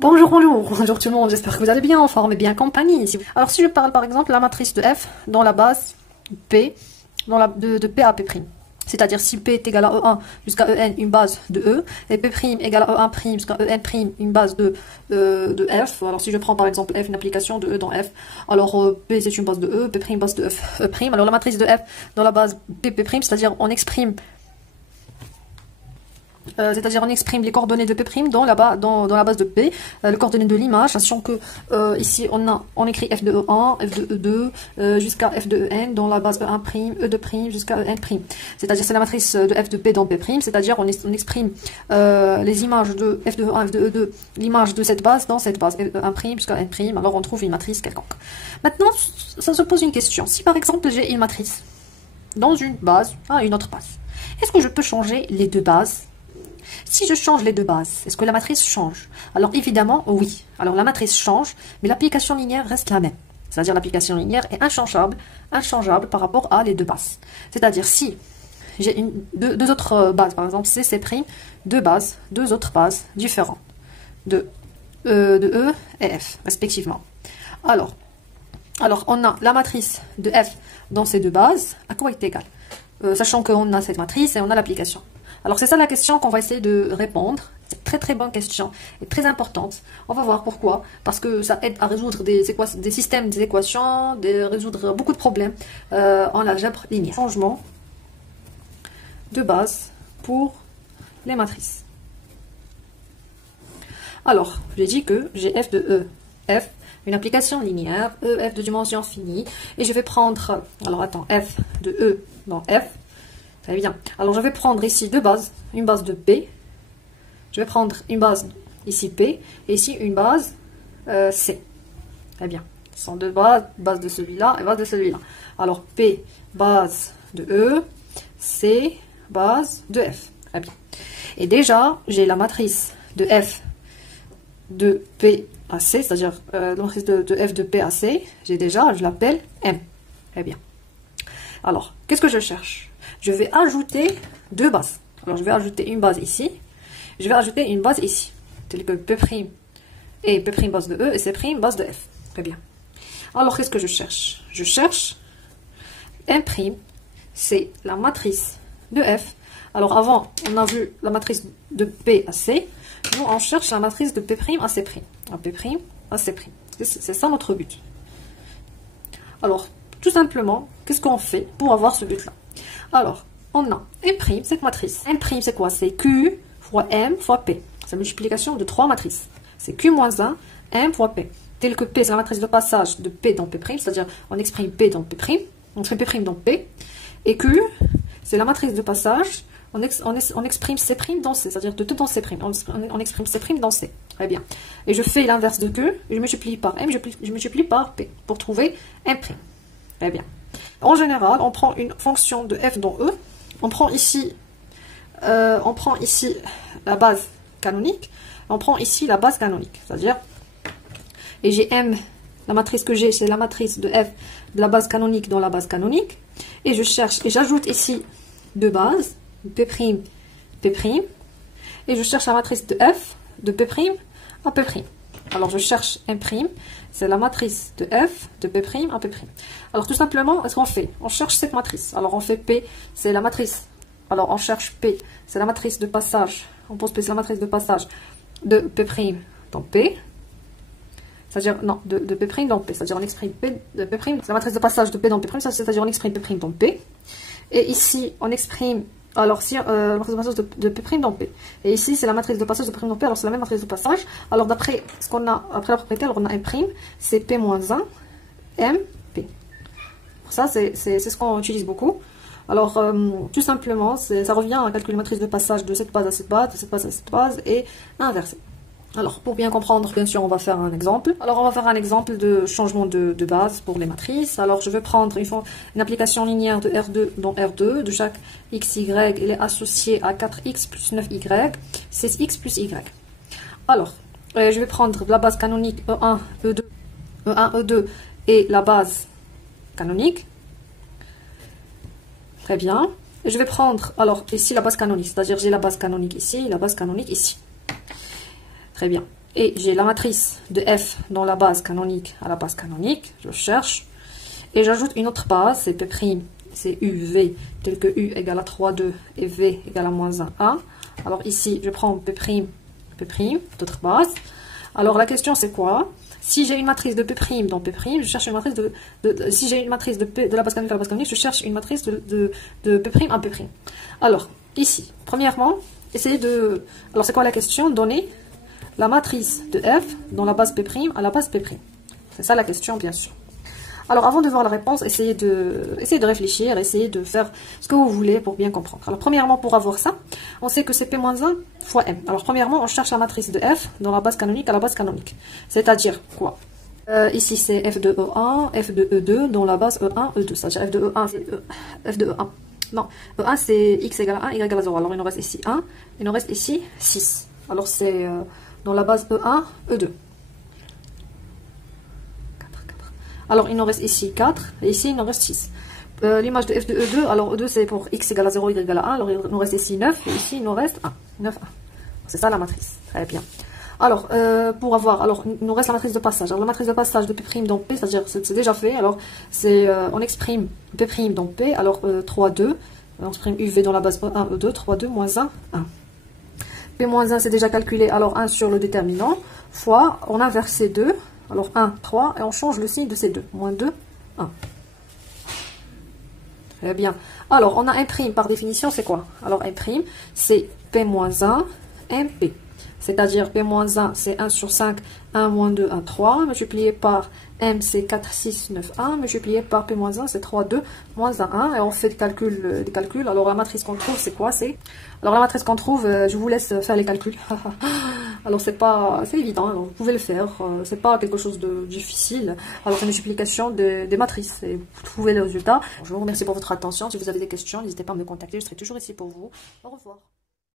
Bonjour tout le monde, j'espère que vous allez bien en forme et bien en compagnie. Alors si je parle par exemple de la matrice de f dans la base P, de P à P', c'est-à-dire si P est égal à E1 jusqu'à En une base de E, et P' égale à E1' jusqu'à En' une base de F, alors si je prends par exemple F une application de E dans F, alors P c'est une base de E, P' base de F, E', alors la matrice de F dans la base P', c'est-à-dire on exprime les coordonnées de P' dans la base de P, les coordonnées de l'image, sachant que ici on écrit f de E1, f de E2 jusqu'à f de En dans la base E1', E2' jusqu'à En'. C'est-à-dire c'est la matrice de f de P dans P', c'est-à-dire on exprime les images de f de E1, f de E2, l'image de cette base dans cette base, E1' jusqu'à En', alors on trouve une matrice quelconque. Maintenant, ça se pose une question. Si par exemple j'ai une matrice dans une base à une autre base, est-ce que je peux changer les deux bases? Si je change les deux bases, est-ce que la matrice change? Alors évidemment, oui. Alors la matrice change, mais l'application linéaire reste la même. C'est-à-dire l'application linéaire est inchangeable par rapport à les deux bases. C'est-à-dire si j'ai deux autres bases, par exemple C', deux autres bases différentes de E et F, respectivement. Alors on a la matrice de F dans ces deux bases, à quoi est égal? Sachant qu'on a cette matrice et on a l'application. Alors c'est ça la question qu'on va essayer de répondre. C'est très bonne question et très importante. On va voir pourquoi. Parce que ça aide à résoudre des systèmes, des équations, résoudre beaucoup de problèmes en algèbre linéaire. Changement de base pour les matrices. Alors, j'ai dit que j'ai f de E, f, une application linéaire, E, f de dimension finie. Et je vais prendre, alors attends, f de E dans f. Très bien. Alors, je vais prendre ici deux bases. Une base de P. Je vais prendre une base ici P. Et ici, une base C. Très bien. Ce sont deux bases. Base de celui-là et base de celui-là. Alors, P, base de E. C, base de F. Très bien. Et déjà, j'ai la matrice de F de P à C. C'est-à-dire la matrice de F de P à C. J'ai déjà, je l'appelle M. Très bien. Alors, qu'est-ce que je cherche? Je vais ajouter deux bases. Alors, je vais ajouter une base ici. Je vais ajouter une base ici. Telle que P' et P' base de E et C' base de F. Très bien. Alors, qu'est-ce que je cherche? Je cherche M', c'est la matrice de F. Alors, avant, on a vu la matrice de P à C. Nous, on cherche la matrice de P' à C'. À P' à C'. C'est ça notre but. Alors, tout simplement, qu'est-ce qu'on fait pour avoir ce but-là? Alors, on a M', cette matrice. M', c'est quoi? C'est Q fois M fois P. C'est la multiplication de trois matrices. C'est Q moins 1, M fois P. Tel que P, c'est la matrice de passage de P dans P', c'est-à-dire on exprime P dans P', on exprime P' dans P. Et Q, c'est la matrice de passage, on exprime C' dans C, c'est-à-dire de 2 dans C'. On exprime C' dans C. Très bien. Et je fais l'inverse de Q, je multiplie par M, je multiplie par P pour trouver M'. Très bien. En général, on prend une fonction de f dans E. On prend ici la base canonique. On prend ici la base canonique. C'est-à-dire, et j'ai M, la matrice que j'ai, c'est la matrice de f de la base canonique dans la base canonique. Et je cherche, et j'ajoute ici deux bases, P', P'. Et je cherche la matrice de f de P' à P'. Alors, je cherche M', c'est la matrice de f de P' à P'. Alors, tout simplement, qu'est-ce qu'on fait? On cherche cette matrice. Alors, on fait P, c'est la matrice. Alors, on cherche P, c'est la matrice de passage. On pose P, c'est la matrice de passage de P' dans P. C'est-à-dire, non, de P' dans P. C'est-à-dire, on exprime P de P', c'est la matrice de passage de P dans P', c'est-à-dire, on exprime P' dans P. Et ici, on exprime. Alors, si la matrice de passage de P' dans P. Et ici, c'est la matrice de passage de P' dans P. Alors, c'est la même matrice de passage. Alors, d'après ce qu'on a, après la propriété, alors on a M', c'est P moins 1, M, P. Pour ça, c'est ce qu'on utilise beaucoup. Alors, tout simplement, ça revient à calculer la matrice de passage de cette base à cette base, de cette base à cette base, et inverser. Alors, pour bien comprendre, bien sûr, on va faire un exemple. Alors, on va faire un exemple de changement de base pour les matrices. Alors, je vais prendre une application linéaire de R2 dans R2. De chaque x, y, il est associé à 4x plus 9y, 6x plus y. Alors, je vais prendre la base canonique E1, E2, E1, E2 et la base canonique. Très bien. Et je vais prendre, alors, ici, la base canonique. C'est-à-dire, j'ai la base canonique ici, la base canonique ici. Très bien. et j'ai la matrice de F dans la base canonique à la base canonique, je cherche, et j'ajoute une autre base, c'est P', c'est UV, tel que U égale à 3, 2 et V égale à moins 1, A. Alors ici, je prends P', d'autres bases. Alors la question c'est quoi? Si j'ai une matrice de P' dans P', je cherche une matrice si j'ai une matrice de P de la base canonique à la base canonique, je cherche une matrice de P' en P'. Alors, ici, premièrement, essayez de... Alors c'est quoi la question? Donner la matrice de F dans la base P' à la base P'. C'est ça la question, bien sûr. Alors, avant de voir la réponse, essayez de réfléchir, essayez de faire ce que vous voulez pour bien comprendre. Alors, premièrement, pour avoir ça, on sait que c'est P-1 fois M. Alors, premièrement, on cherche la matrice de F dans la base canonique à la base canonique. C'est-à-dire quoi? Ici, c'est F de E1, F de E2 dans la base E1, E2. C'est-à-dire F de E1, c'est F de E1. Non, E1, c'est X égale à 1, Y égale à 0. Alors, il nous reste ici 1, il nous reste ici 6. Alors, c'est dans la base E1, E2. Alors, il nous reste ici 4, et ici, il nous reste 6. L'image de F de E2, alors E2, c'est pour X égale à 0, Y égale à 1. Alors, il nous reste ici 9, et ici, il nous reste 1. 9, 1. C'est ça la matrice. Très bien. Alors, pour avoir, alors, il nous reste la matrice de passage. Alors, la matrice de passage de P' dans P, c'est-à-dire, c'est déjà fait. Alors, on exprime P' dans P. Alors, 3, 2. On exprime UV dans la base 1, E2, 3, 2, moins 1, 1. P-1, c'est déjà calculé. Alors, 1 sur le déterminant, fois, on inverse 2. Alors 1, 3, et on change le signe de ces deux. Moins 2, 1. Très bien. Alors, on a un prime par définition, c'est quoi? Alors, un prime, c'est P-1, MP. C'est-à-dire P-1, c'est 1 sur 5, 1 moins 2, 1, 3, multiplié par M, c'est 4, 6, 9, 1, multiplié par P-1, c'est 3, 2, moins 1, 1, et on fait des calculs. Alors, la matrice qu'on trouve, c'est quoi? Alors, la matrice qu'on trouve, je vous laisse faire les calculs. Alors, c'est évident, alors vous pouvez le faire, c'est pas quelque chose de difficile. Alors, c'est une multiplication des matrices, et vous trouvez le résultat. Je vous remercie pour votre attention. Si vous avez des questions, n'hésitez pas à me contacter, je serai toujours ici pour vous. Au revoir.